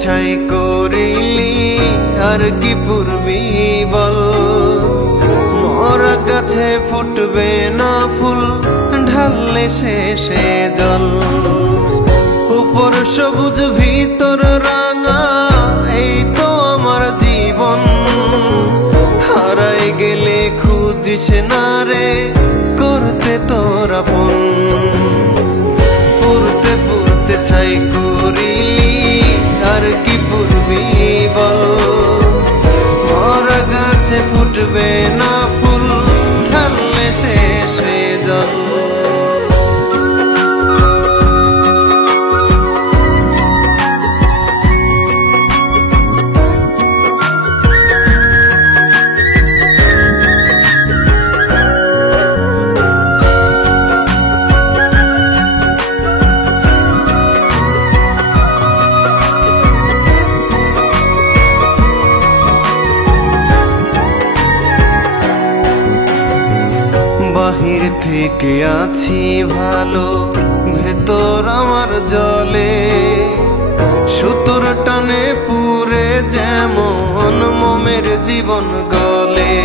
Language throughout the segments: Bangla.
ছাই করিলি আর কি পূর্বি বল। মরা গাছে ফুটবে না ফুল, ঢাললে শেষে জল। উপর সবুজ ভিতর রাঙা, এই তো আমার জীবন। হারাই গেলে খুঁজিস না রে, করতে তোর আপন। পুরতে পুরতে ছাই করিলি আর কি পূর্বি বল। মরা গাছে ফুটবে না ফুল, ঢাললে শেষে জল। বাহির থেকে আছি ভালো, ভেতর আমার জলে। সুতোর টানে পুরে যেমন মোমের জীবন গলে।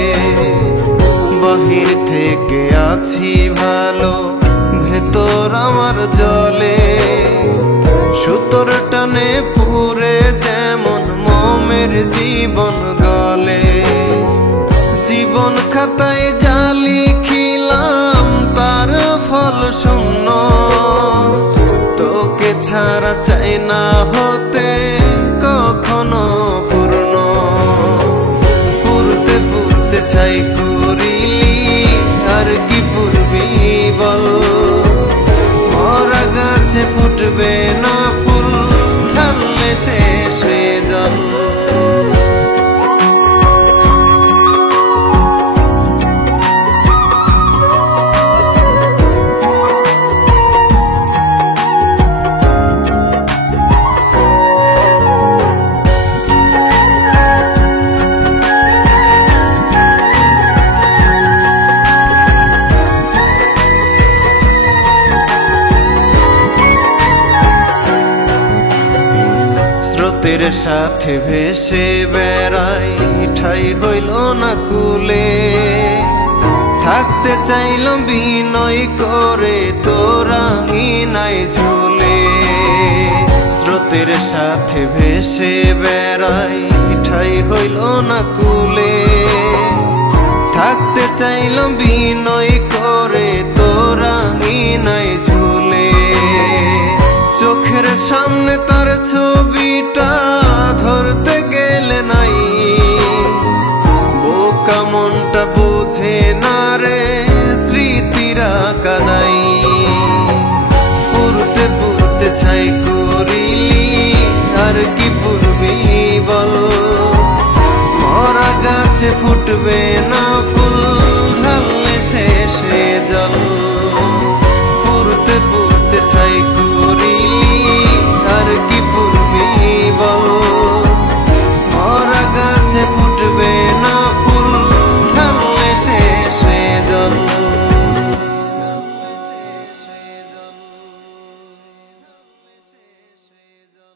বাহির থেকে আছি ভালো, ভেতর আমার জলে। সুতোর টানে পুরে যেমন মোমের জীবন গলে। জীবন খাতায় যা লিখিলাম তার ফল শূন্য, তোকে ছাড়া চাই না হতে কখনো পূর্ণ। পুরতে পুরতে ছাই করিলি আর কি পূর্বি বল। মরা গাছে ফুটবে না ফুল, ঢাললে শেষে জল। স্রোতের সাথে ভেসে বেড়াই, ঠাই হইল না কুলে। থাকতে চাইলাম বিনয় করে তোরা নাই ঝুলে। স্রোতের সাথে ভেসে বেড়াই, ঠাই হইল না কুলে। থাকতে চাইলাম বিনয় করে তোরা নাই ঝুলে। চোখের সামনে তার ছবিটা